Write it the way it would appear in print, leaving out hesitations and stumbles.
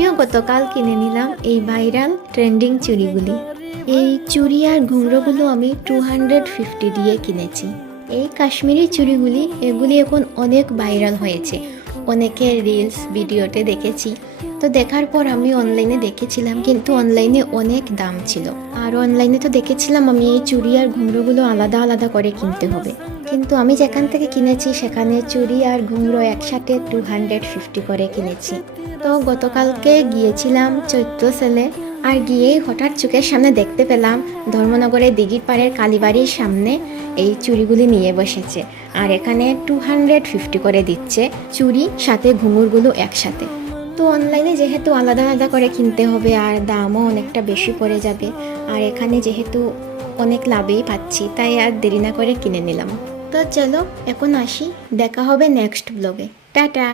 আমিও গতকাল কিনে নিলাম এই ভাইরাল ট্রেন্ডিং চুড়িগুলি। এই চুড়ি আর ঘুঙরোগুলো আমি 250 দিয়ে কিনেছি। এই কাশ্মীরি চুড়িগুলি এগুলি এখন অনেক ভাইরাল হয়েছে, অনেকের রিলস ভিডিওতে দেখেছি। তো দেখার পর আমি অনলাইনে দেখেছিলাম, কিন্তু অনলাইনে অনেক দাম ছিল। আর অনলাইনে তো দেখেছিলাম আমি এই চুড়ি আর ঘুঙরোগুলো আলাদা আলাদা করে কিনতে হবে, কিন্তু আমি যেখান থেকে কিনেছি সেখানে চুড়ি আর ঘুঙরো একসাথে 250 করে কিনেছি। তো গতকালকে গিয়েছিলাম চৈত্র সেলে, আর গিয়েই হঠাৎ চোখের সামনে দেখতে পেলাম ধর্মনগরের দিঘির পাড়ের কালীবাড়ির সামনে এই চুড়িগুলি নিয়ে বসেছে। আর এখানে 250 করে দিচ্ছে চুড়ি, সাথে ঘুঙুরগুলো একসাথে। তো অনলাইনে যেহেতু আলাদা আলাদা করে কিনতে হবে আর দামও অনেকটা বেশি পড়ে যাবে, আর এখানে যেহেতু অনেক লাভেই পাচ্ছি, তাই আর দেরি না করে কিনে নিলাম। তো চলো এখন আসি, দেখা হবে নেক্সট ব্লগে। টাটা।